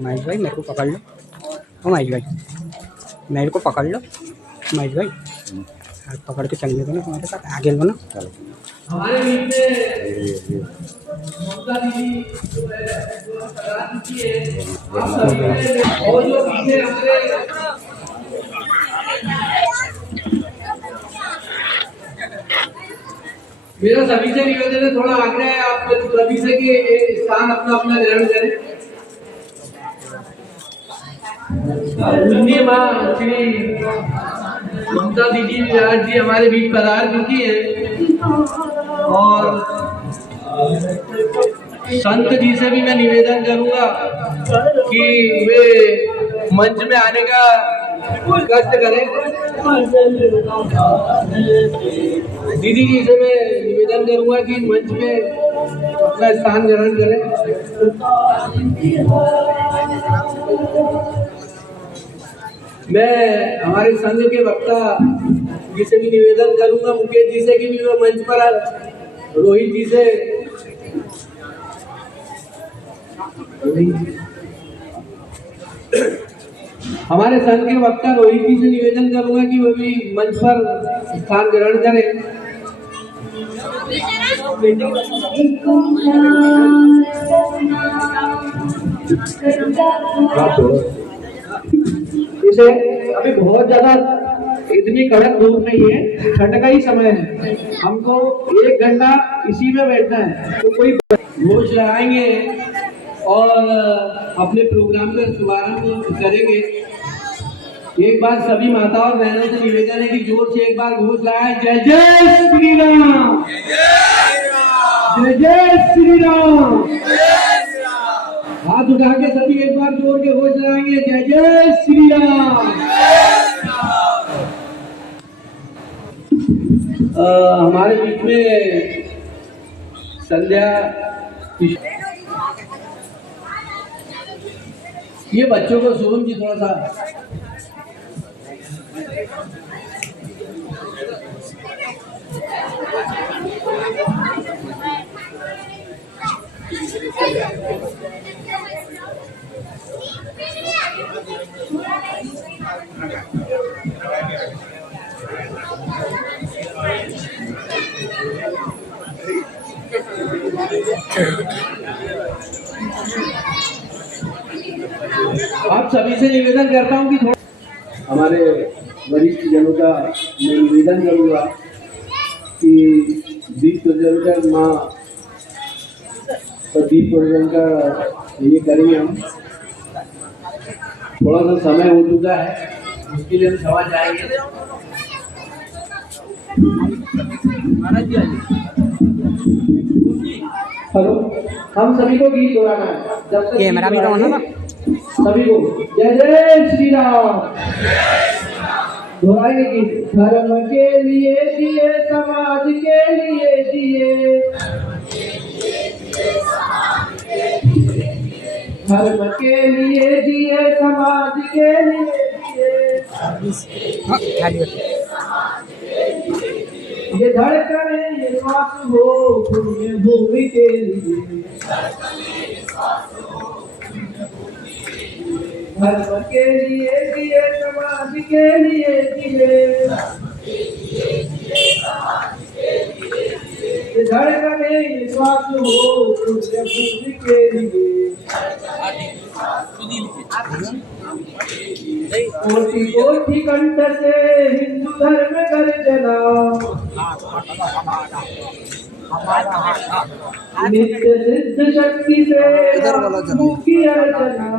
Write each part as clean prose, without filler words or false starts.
महेश भाई मेरे को पकड़ लो। ओ महेश भाई मेरे को पकड़ लो। महेश भाई हाथ पकड़ के चलने दो ना, तुम्हारे साथ आगे लो ना। हमारे बीच में ममता दीदी जो है और जो पीछे हमारे मेरा सभी से निवेदन है, थोड़ा आग्रह है आप सभी से कि स्थान अपना अपना ग्रहण करें। पूजनीय मां श्री ममता दीदी आज जी हमारे बीच पधार चुकी है और संत जी से भी मैं निवेदन करूंगा कि वे मंच में आने का कष्ट करें। दीदी जी से मैं निवेदन करूंगा कि मंच में अपना स्थान ग्रहण करें। मैं हमारे संघ के वक्ता जी से भी निवेदन करूंगा, मुकेश जी से कि भी वो मंच पर रोहित जी से हमारे संघ के वक्ता रोहित जी से निवेदन करूंगा कि वो भी मंच पर स्थान ग्रहण करें। इसे अभी बहुत ज्यादा इतनी कड़क धूप नहीं है, ठंड का ही समय है, हमको 1 घंटा इसी में बैठना है, तो कोई घोष लगाएंगे और अपने प्रोग्राम का शुभारंभ करेंगे। एक बार सभी माताओं और बहनों से निवेदन है कि जोर से एक बार घोष लगाए, जय जय श्री राम, जय जय श्री राम। हाथ उठा के सभी एक बार जोर के घोष लगाएंगे, जय जय श्री राम। हमारे बीच में संध्या, ये बच्चों को शुभम जी थोड़ा सा आप सभी से निवेदन करता हूं कि थोड़ा हमारे वरिष्ठ जनों का मैं निवेदन करूंगा कि दीप प्रज्वलन माँ तो दीप प्रज्वलन का ये करेंगे हम। थोड़ा सा समय हो चुका है, उसके लिए हम सभा जाएंगे। हेलो, हम सभी को गीत दोहराना है, जब तक कैमरा भी ऑन होगा सभी को जय जय श्री राम दोहराएंगे गीत। धर्म के लिए दिए, समाज के लिए दिए, धर्म के लिए दिए, समाज के लिए दिए, ये धड़कने ये श्वास हो पुण्य भूमि के लिए, धर्म के लिए दिए, समाज के लिए दिए, ये धड़कने ये श्वास हो पुण्य भूमि के लिए, कोटि कोटि कंठ से हिंदू धर्म गर्जना, नित्य सिद्ध शक्ति से मुखी अर्चना,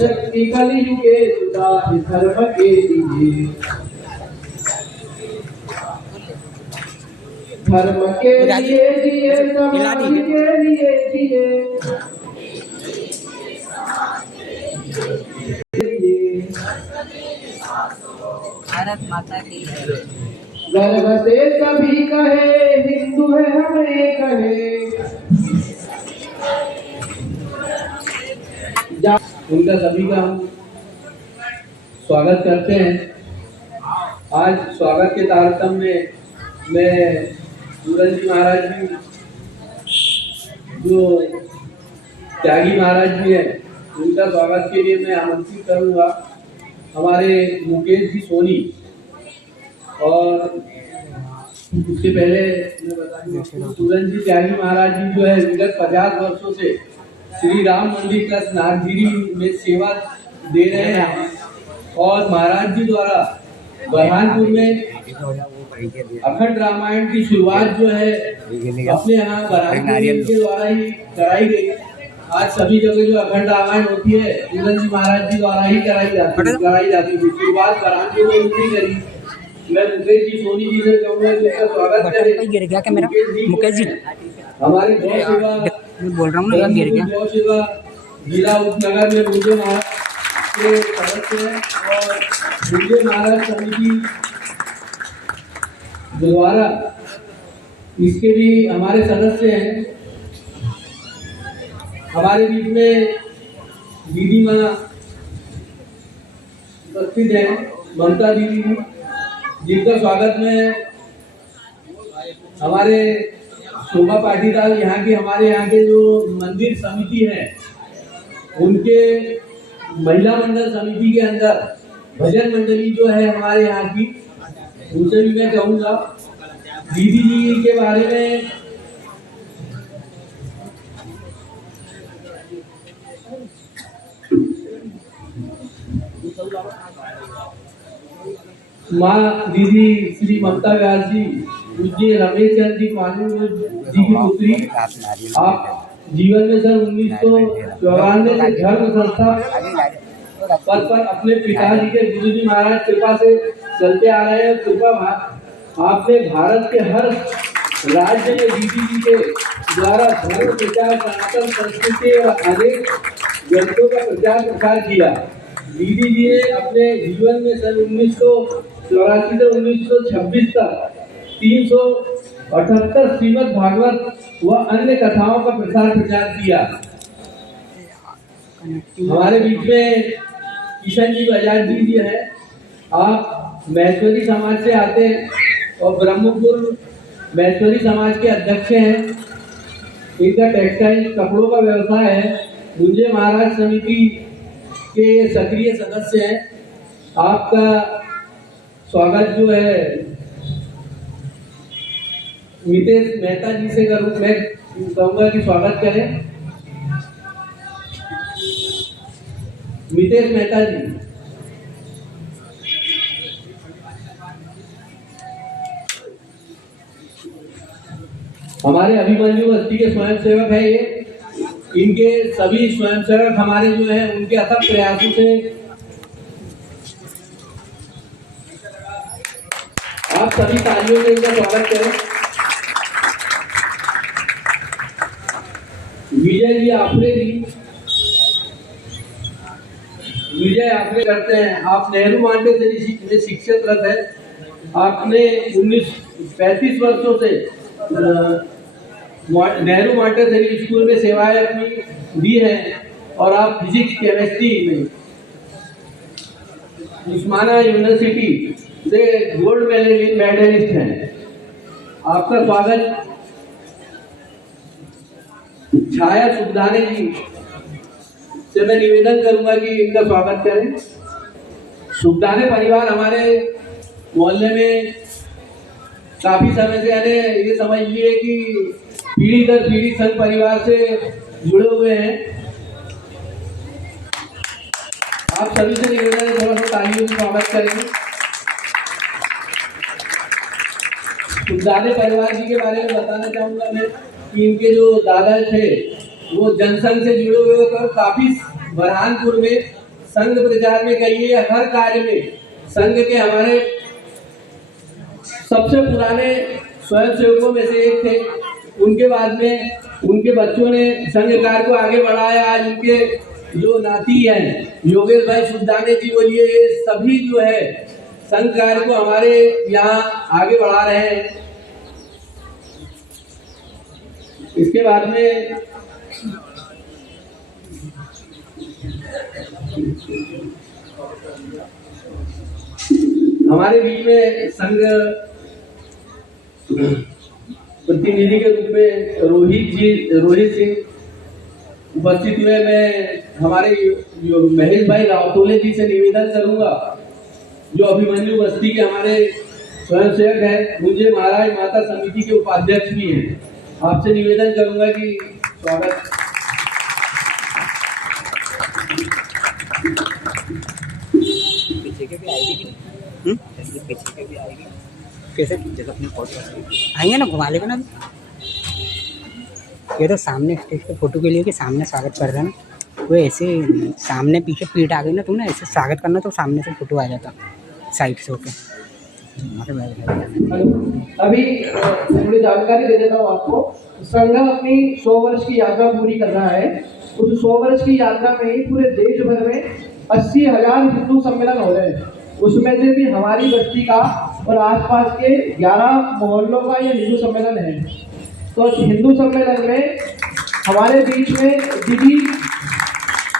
शक्ति कलियुगे सुधा धर्म के लिए, धर्म के लिए जिए, समाज के लिए जिए। भारत माता की गर्व से सभी कहे, हिंदू है हमें कहे। उनका सभी का हम स्वागत करते हैं। आज स्वागत के तारतम्य में मैं सूरज जी महाराज जी, जो त्यागी महाराज जी हैं, उनका स्वागत के लिए मैं आमंत्रित करूंगा हमारे मुकेश जी सोनी। और उसके पहले मैं बता दूं, सूरज जी त्यागी महाराज जी जो है विगत 50 वर्षों से श्री राम मंदिर का नागगिरी में सेवा दे रहे हैं। और महाराज जी द्वारा बरहानपुर में अखंड रामायण की शुरुआत जो है अपने यहाँ बरहानपुर के द्वारा ही कराई गई। आज सभी जगह जो अखंड रामायण होती है सूरज जी महाराज जी द्वारा ही कराई जाती थी। शुरुआत बरहानपुर में उन्होंने करी। मैं मुकेश जी सोनी जी से कहूँगा कि उसका स्वागत करें। गिर गया क्या मेरा मुकेश जी? हमारे गौ सेवा मैं बोल रहा हूँ ना, गिर गया। गौ सेवा जिला उपनगर में मुझे महाराज के सदस्य हैं और मुझे महाराज समिति द्वारा इसके भी हमारे सदस्य हैं। हमारे बीच में दीदी माँ उपस्थित है, ममता दीदी, जिनका स्वागत में हमारे शोभा पाटीदार हमारे यहाँ के जो मंदिर समिति है उनके महिला मंडल समिति के अंदर भजन मंडली जो है हमारे यहाँ की, उनसे भी मैं कहूँगा दीदी जी के बारे में माँ दीदी श्री ममता व्यास जी, पूज्य रमेश चंद्र जी पानी जी की पुत्री। आप जीवन में सर 1994 से धर्म संस्था पद पर अपने पिताजी के गुरु जी महाराज कृपा से चलते आ रहे हैं। कृपा आपने भारत के हर राज्य में दीदी जी के द्वारा धर्म प्रचार, सनातन संस्कृति और अनेक ग्रंथों का प्रचार प्रसार किया। दीदी जी ने अपने जीवन में सन 1984 से 1926 तक 378 श्रीमद् भागवत व अन्य कथाओं का प्रसार प्रचार किया। हमारे बीच में किशन जी बजाज जी है। आप महेश्वरी समाज से आते हैं और ब्रह्मपुर महेश्वरी समाज के अध्यक्ष हैं। इनका टेक्सटाइल कपड़ों का व्यवसाय है। मुझे महाराज समिति के सक्रिय सदस्य हैं। आपका स्वागत जो है मितेश मेहता जी से करूं। मैं कहूँगा कि स्वागत करें मितेश मेहता जी। हमारे अभिमन्यु बस्ती के स्वयंसेवक है ये। इनके सभी स्वयंसेवक हमारे जो है उनके अथक प्रयासों से आप सभी तालियों में इनका स्वागत करें। विजय जी आपने करते हैं। आप नेहरू मॉन्टेसरी में शिक्षकरत है। आपने 35 वर्षों से नेहरू मॉन्टेसरी स्कूल में सेवाएं अपनी दी है और आप फिजिक्स केमिस्ट्री में उस्माना यूनिवर्सिटी से गोल्ड मेडलिस्ट हैं। आपका स्वागत। छाया सुखदाने जी से मैं निवेदन करूंगा कि इनका स्वागत करें। सुखदाने परिवार हमारे मोहल्ले में काफी समय से, यानी ये समझ लिए कि पीढ़ी दर पीढ़ी संघ परिवार से जुड़े हुए हैं। आप सभी से निवेदन है थोड़ा सा तालियों से स्वागत करेंगे। सुखदाने परिवार जी के बारे में बताना चाहूंगा मैं कि इनके जो दादा थे वो जनसंघ से जुड़े हुए थे और काफी बरहानपुर में संघ प्रचार में कहिए हर कार्य में संघ के हमारे सबसे पुराने स्वयंसेवकों में से एक थे। उनके बाद में उनके बच्चों ने संघ कार्य को आगे बढ़ाया। आज उनके जो नाती हैं योगेश भाई सुल्ताने जी बोलिए, ये सभी जो है संघ कार्य को हमारे यहाँ आगे बढ़ा रहे हैं। इसके बाद में हमारे बीच में संघ प्रतिनिधि के रूप में रोहित सिंह उपस्थित हुए। मैं हमारे महेश भाई रावतोले जी से निवेदन करूंगा, जो अभिमन्यु बस्ती के हमारे स्वयंसेवक है, मुझे महाराज माता समिति के उपाध्यक्ष भी हैं, आपसे निवेदन करूंगा कि स्वागत। पीछे के भी आएगी, पीछे के भी आएगी कैसे जैसे अपने फोटो आएंगे ना, घुमा लेगा ना। ये तो सामने स्टेज पे फोटो के लिए कि सामने स्वागत कर रहे हैं ना, वो ऐसे सामने पीछे पीठ आ गई ना तुमने, ऐसे स्वागत करना तो सामने से फोटो आ जाता साइड से होके। अभी थोड़ी जानकारी दे देता हूँ आपको। संघ अपनी 100 वर्ष की यात्रा पूरी कर रहा है। उस 100 वर्ष की यात्रा में ही पूरे देश भर में 80,000 हिंदू सम्मेलन हो रहे हैं। उसमें से भी हमारी बस्ती का और आसपास के 11 मोहल्लों का ये हिंदू सम्मेलन है। तो हिंदू सम्मेलन में हमारे बीच में दीदी,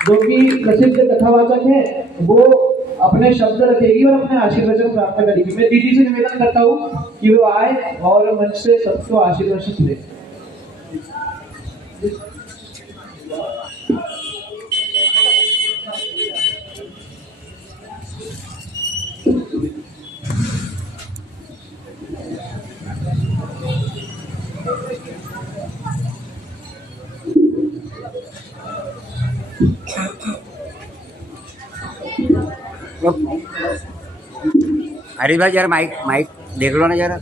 जो कि प्रसिद्ध कथावाचक है, वो अपने शब्द रखेगी और अपने आशीर्वचन प्राप्त करेगी। मैं दीदी से निवेदन करता हूँ कि वो आए और मंच से सबको आशीर्वचन दे। हरीश भाई जरा माइक देख लो ना जरा,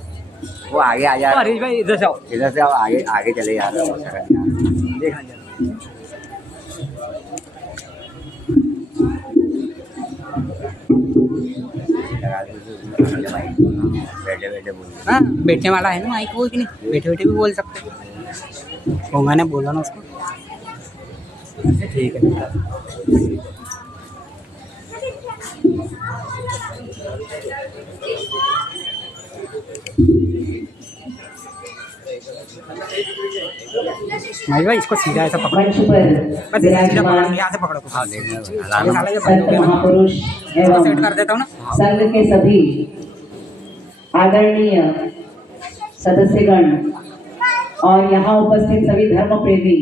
वो आगे आ जा। हरीश भाई इधर से आओ, इधर से आओ, आगे चले जा रहे हो देखना जरा। बैठे बोल। हाँ बैठने वाला है ना माइक, वो कि नहीं बैठे बैठे भी बोल सकते। होगा ने बोला ना उसको, ठीक है। माइक भाई इसको सीधा ऐसा पकड़ो, मंच पर बस सीधा पकड़ो, यहाँ से पकड़ो। हाँ देखना संत महापुरुष एवं सेट कर देता हूँ ना। संघ के सभी आदरणीय सदस्यगण और यहाँ उपस्थित सभी धर्म प्रेमी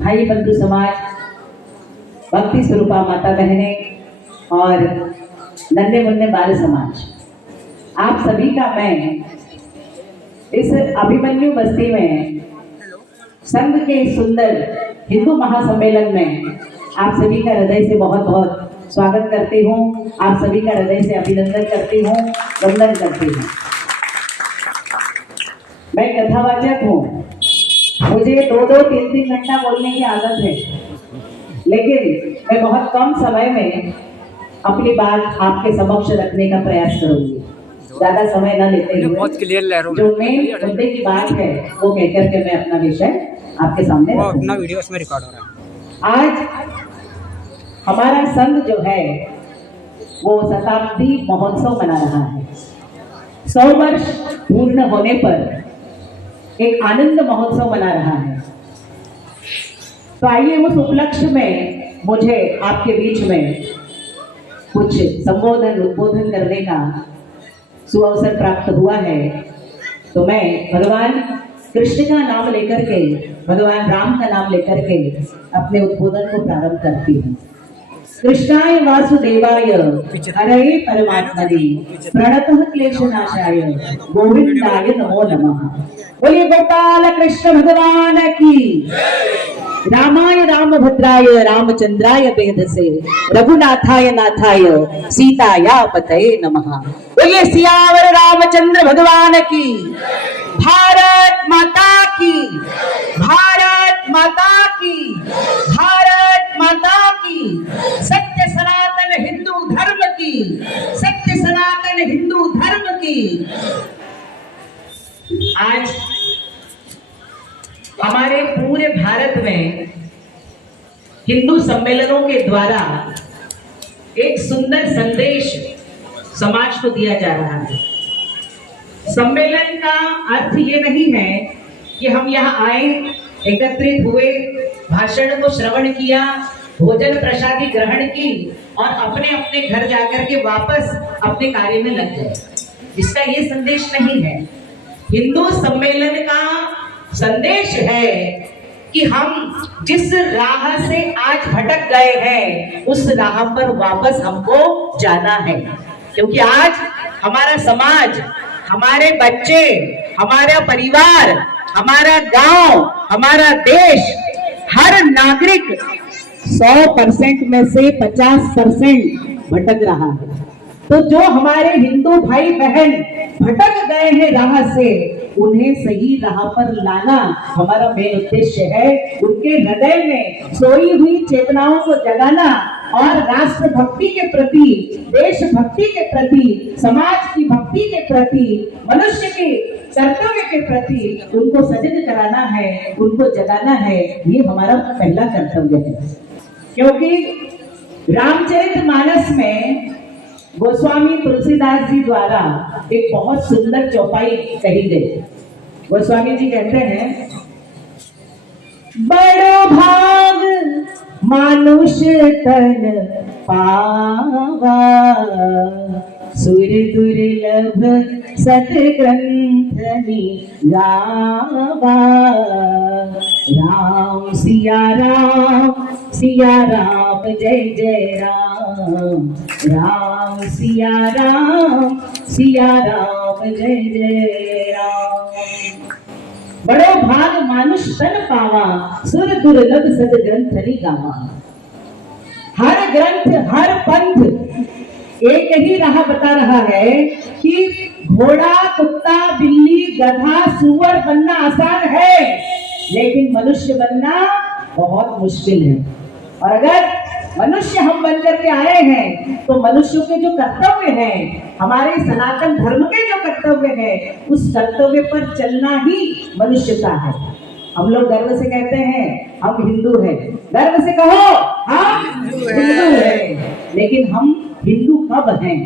भाई बंधु समाज, भक्ति स्वरूपा माता बहनें और नन्हे मुन्ने बाल समाज, आप सभी का मैं इस अभिमन्यु बस्ती में संघ के सुंदर हिंदू महासम्मेलन में आप सभी का हृदय से बहुत बहुत स्वागत करती हूँ। आप सभी का हृदय से अभिनंदन करती हूँ, वंदन करती हूँ। मैं कथावाचक हूँ, मुझे 2-3 घंटा बोलने की आदत है, लेकिन मैं बहुत कम समय में अपनी बात आपके समक्ष रखने का प्रयास करूंगी। ज्यादा समय न लेते हुए बहुत क्लियर लहरों जो मेन मुद्दे की बात है वो कहकर के मैं अपना विषय आपके सामने वो रखूंगी। अपना वीडियो इसमें रिकॉर्ड हो रहा है। आज हमारा संघ जो है वो शताब्दी महोत्सव मना रहा है। 100 वर्ष पूर्ण होने पर एक आनंद महोत्सव मना रहा है। तो आइए उस उपलक्ष्य में मुझे आपके बीच में कुछ उद्बोधन करने का सुअवसर प्राप्त हुआ है। तो मैं भगवान कृष्ण का नाम लेकर के, भगवान राम का नाम लेकर के अपने उद्बोधन को प्रारंभ करती हूँ। कृष्णाय वासुदेवाय हरे परमात्मने प्रणतः क्लेशनाशाय गोविंदाय नमो नमः। बोलिए गोपाल कृष्ण भगवान की। रामाय रामभद्राय रामचंद्राय वेधसे रघुनाथाय नाथाय सीताया पतये नमः। बोलिए सियावर रामचंद्र भगवान की। भारत माता की, भारत माता की, भारत माता की। सत्य सनातन हिंदू धर्म की, सत्य सनातन हिंदू धर्म की। आज हमारे पूरे भारत में हिंदू सम्मेलनों के द्वारा एक सुंदर संदेश समाज को दिया जा रहा है। सम्मेलन का अर्थ ये नहीं है कि हम यहाँ आए, एकत्रित हुए, भाषण को श्रवण किया, भोजन प्रसादी ग्रहण की और अपने अपने घर जाकर के वापस अपने कार्य में लग गए। इसका ये संदेश नहीं है। हिंदू सम्मेलन का संदेश है कि हम जिस राह से आज भटक गए हैं उस राह पर वापस हमको जाना है, क्योंकि आज हमारा समाज, हमारे बच्चे, हमारा परिवार, हमारा गांव, हमारा देश, हर नागरिक 100% में से 50% भटक रहा है। तो जो हमारे हिंदू भाई बहन भटक गए हैं राह से, उन्हें सही राह पर लाना हमारा मेन उद्देश्य है। उनके हृदय में सोई हुई चेतनाओं को जगाना और राष्ट्र भक्ति के प्रति, देशभक्ति के प्रति, समाज की भक्ति के प्रति, मनुष्य के कर्तव्य के प्रति उनको सजग कराना है, उनको जगाना है। ये हमारा पहला कर्तव्य है। क्योंकि रामचरितमानस में गोस्वामी तुलसीदास जी द्वारा एक बहुत सुंदर चौपाई कही गई। गोस्वामी जी कहते हैं, बड़ो भाग मानुष तन पावा, सुर दुर्लभ सतग्रंथ गावा। राम सिया राम जय जय राम, राम सिया राम जय जय राम। बड़ो भाग मानुष तन पावा, सुर दुर्लभ सदग्रंथ गावा। हर ग्रंथ, हर पंथ एक ही राह बता रहा है कि घोड़ा, कुत्ता, बिल्ली, गधा, सुअर बनना आसान है, लेकिन मनुष्य बनना बहुत मुश्किल है। और अगर मनुष्य हम बनकर के आए हैं तो मनुष्यों के जो कर्तव्य हैं, हमारे सनातन धर्म के जो कर्तव्य हैं, उस कर्तव्य पर चलना ही मनुष्यता है। हम लोग गर्व से कहते हैं हम हिंदू हैं, गर्व से कहो हम हिंदू हैं, लेकिन हम हिंदू कब हैं?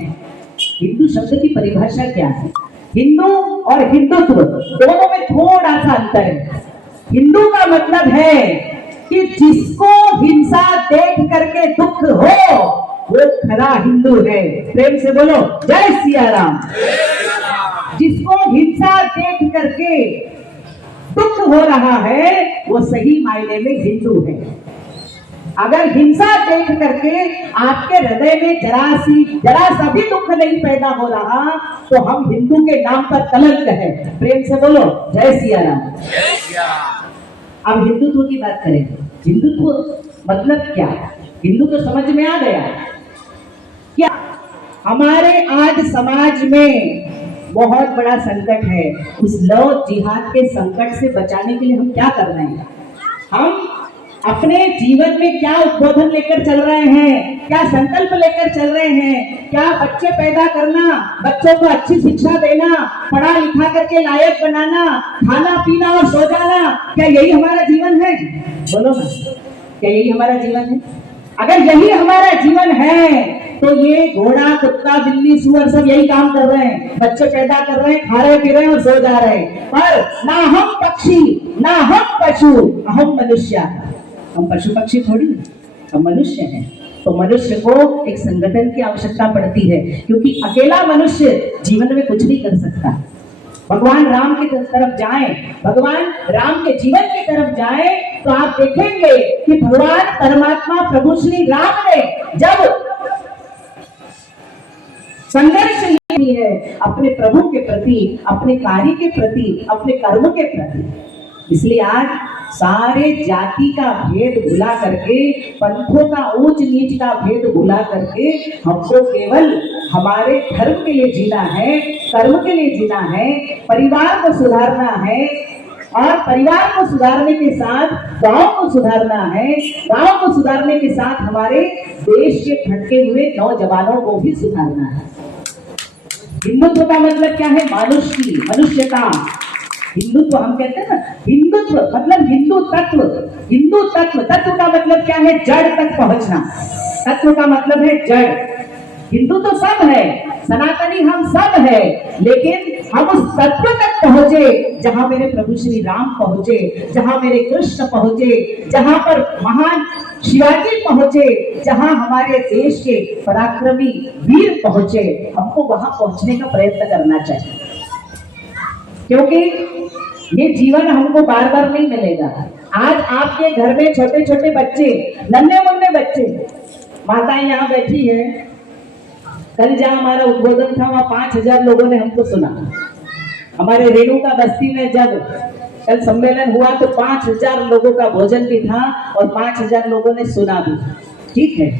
हिंदू शब्द की परिभाषा क्या है? हिंदू और हिंदुत्व दोनों में थोड़ा सा अंतर है। हिंदू का मतलब है कि जिसको हिंसा देख करके दुख हो वो खरा हिंदू है। प्रेम से बोलो जय सिया राम। जिसको हिंसा देख करके दुख हो रहा है वो सही मायने में हिंदू है। अगर हिंसा देख करके आपके हृदय में जरा सा भी दुख नहीं पैदा हो रहा तो हम हिंदू के नाम पर कलंक है। प्रेम से बोलो जय सिया राम। अब हिंदुत्व की बात करेंगे। हिंदुत्व मतलब क्या? हिंदू तो समझ में आ गया। क्या हमारे आज समाज में बहुत बड़ा संकट है। उस लव जिहाद के संकट से बचाने के लिए हम क्या कर रहे हैं? हम अपने जीवन में क्या उद्बोधन लेकर चल रहे हैं, क्या संकल्प लेकर चल रहे हैं? क्या बच्चे पैदा करना, बच्चों को अच्छी शिक्षा देना, पढ़ा लिखा करके लायक बनाना, खाना पीना और सो जाना, क्या यही हमारा जीवन है? बोलो ना, क्या यही हमारा जीवन है? अगर यही हमारा जीवन है तो ये घोड़ा, कुत्ता, बिल्ली, सुअर सब यही काम कर रहे हैं, बच्चे पैदा कर रहे हैं, खा रहे पी रहे हैं और सो जा रहे हैं। पर ना हम पक्षी, ना हम पशु, हम मनुष्य। हम पशु पक्षी थोड़ी, हम मनुष्य हैं। तो मनुष्य को एक संगठन की आवश्यकता पड़ती है, क्योंकि अकेला मनुष्य जीवन में कुछ नहीं कर सकता। भगवान राम की तरफ जाएं, भगवान राम के जीवन की तरफ जाएं तो आप देखेंगे कि भगवान परमात्मा प्रभु श्री राम ने जब संघर्ष ली है अपने प्रभु के प्रति, अपने कार्य के प्रति, अपने कर्म के प्रति, इसलिए आज सारे जाति का भेद भुला करके, पंथों का ऊंच नीच का भेद भुला करके हमको केवल हमारे धर्म के लिए जीना है, कर्म के लिए जीना है, परिवार को सुधारना है और परिवार को सुधारने के साथ गांव को सुधारना है, गांव को सुधारने के साथ हमारे देश के भटके हुए नौजवानों को भी सुधारना है। हिंदुत्व का मतलब क्या है? मनुष्यता, हिंदुत्व हम कहते हैं ना, हिंदुत्व मतलब हिंदू तत्व। हिंदू तत्व, तत्व का मतलब क्या है? जड़ तक पहुंचना। तत्व का मतलब है जड़। हिंदू तो सब है, सनातनी हम सब है, लेकिन हम उस तत्व तक पहुंचे जहां मेरे प्रभु श्री राम पहुंचे, जहां मेरे कृष्ण पहुंचे, जहां पर महान शिवाजी पहुंचे, जहां हमारे देश के पराक्रमी वीर पहुंचे। हमको वहां पहुंचने का प्रयत्न करना चाहिए, क्योंकि ये जीवन हमको बार बार नहीं मिलेगा। आज आपके घर में छोटे छोटे बच्चे, नन्हे मुन्ने बच्चे, माताएं यहाँ बैठी है। कल जहाँ हमारा उद्बोधन था वहाँ 5000 लोगों ने हमको सुना। हमारे रेणुका बस्ती में जब कल सम्मेलन हुआ तो 5000 लोगों का भोजन भी था और 5000 लोगों ने सुना भी। ठीक है,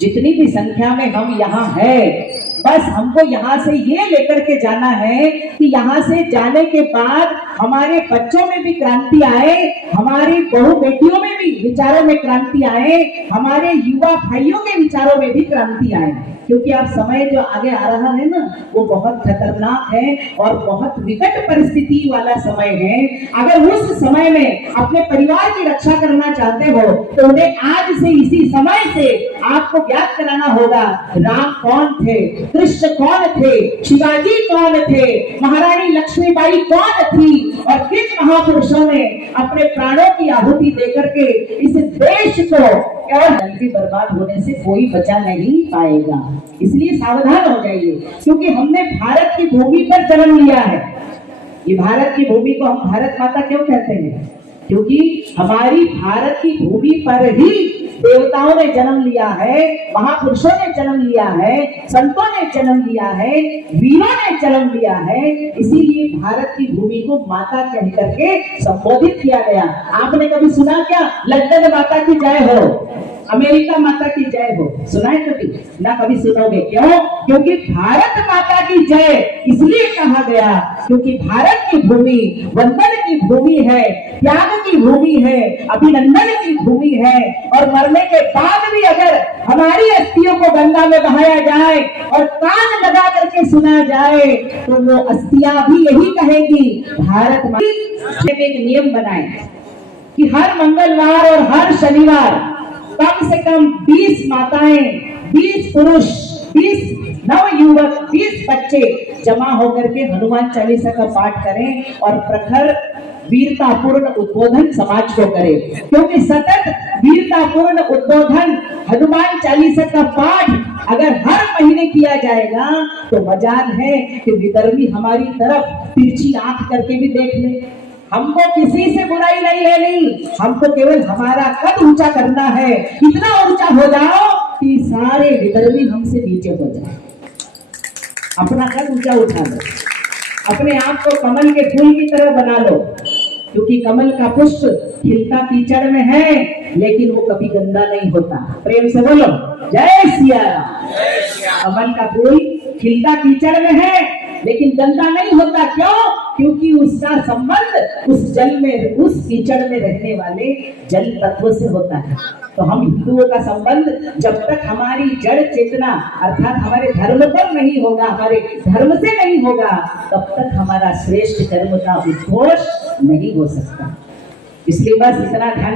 जितनी भी संख्या में हम यहाँ हैं, बस हमको यहाँ से ये लेकर के जाना है कि यहाँ से जाने के बाद हमारे बच्चों में भी क्रांति आए, हमारी बहू बेटियों में भी विचारों में क्रांति आए, हमारे युवा भाइयों के विचारों में भी क्रांति आए। क्योंकि अब समय जो आगे आ रहा है ना, वो बहुत खतरनाक है और बहुत विकट परिस्थिति वाला समय है। अगर उस समय में अपने परिवार की रक्षा करना चाहते हो तो उन्हें आज से, इसी समय से आपको ज्ञात कराना होगा राम कौन थे, कृष्ण कौन थे, शिवाजी कौन थे, महारानी लक्ष्मीबाई कौन थी और किन महापुरुषों ने अपने प्राणों की आहुति देकर के इस देश को और जल्दी बर्बाद होने से कोई बचा नहीं पाएगा। इसलिए सावधान हो जाइए, क्योंकि हमने भारत की भूमि पर जन्म लिया है। ये भारत की भूमि को हम भारत माता क्यों कहते हैं? क्योंकि हमारी भारत की भूमि पर ही देवताओं ने जन्म लिया है, महापुरुषों ने जन्म लिया है, संतों ने जन्म लिया है, वीरों ने जन्म लिया है। इसीलिए भारत की भूमि को माता कह करके संबोधित किया गया। आपने कभी सुना क्या लंदन माता की जय हो, अमेरिका माता की जय हो? सुना है कभी? ना कभी सुनोगे। क्यों? क्योंकि भारत माता की जय इसलिए कहा गया क्योंकि भारत की भूमि वंदन की भूमि है, त्याग की भूमि है, अभिनंदन की भूमि है। और मरने के बाद भी अगर हमारी अस्थियों को गंगा में बहाया जाए और कान लगा करके सुना जाए तो वो अस्थियां भी यही कहेगी भारत माता। एक नियम बनाए कि हर मंगलवार और हर शनिवार कम से कम 20 माताएं, 20 पुरुष, 20 नवयुवक, 20 बच्चे जमा होकर के हनुमान चालीसा का पाठ करें और प्रखर वीरतापूर्ण उद्बोधन समाज को करें। क्योंकि सतत वीरतापूर्ण उद्बोधन हनुमान चालीसा का पाठ अगर हर महीने किया जाएगा तो मजाल है कि विधर्मी हमारी तरफ तिरछी आंख करके भी देख ले। हमको किसी से बुराई नहीं लेनी, हमको केवल हमारा कद ऊंचा करना है। इतना ऊंचा हो जाओ कि सारे विधर्मी हमसे नीचे हो जाए। अपना कद ऊंचा उठा लो, अपने आप को कमल के फूल की तरह बना लो, क्योंकि कमल का पुष्प खिलता कीचड़ में है लेकिन वो कभी गंदा नहीं होता। प्रेम से बोलो जय सिया राम। कमल का फूल खिलता कीचड़ में है लेकिन गंदा नहीं होता। क्यों? क्योंकि उसका संबंध उस जल में, उस कीचड़ में रहने वाले जल तत्व से होता है। तो हम हिंदुओं का संबंध जब तक हमारी जड़ चेतना अर्थात हमारे धर्म पर नहीं होगा, हमारे धर्म से नहीं होगा, तब तक हमारा श्रेष्ठ कर्म का उद्घोष नहीं हो सकता। इसलिए बस इतना ध्यान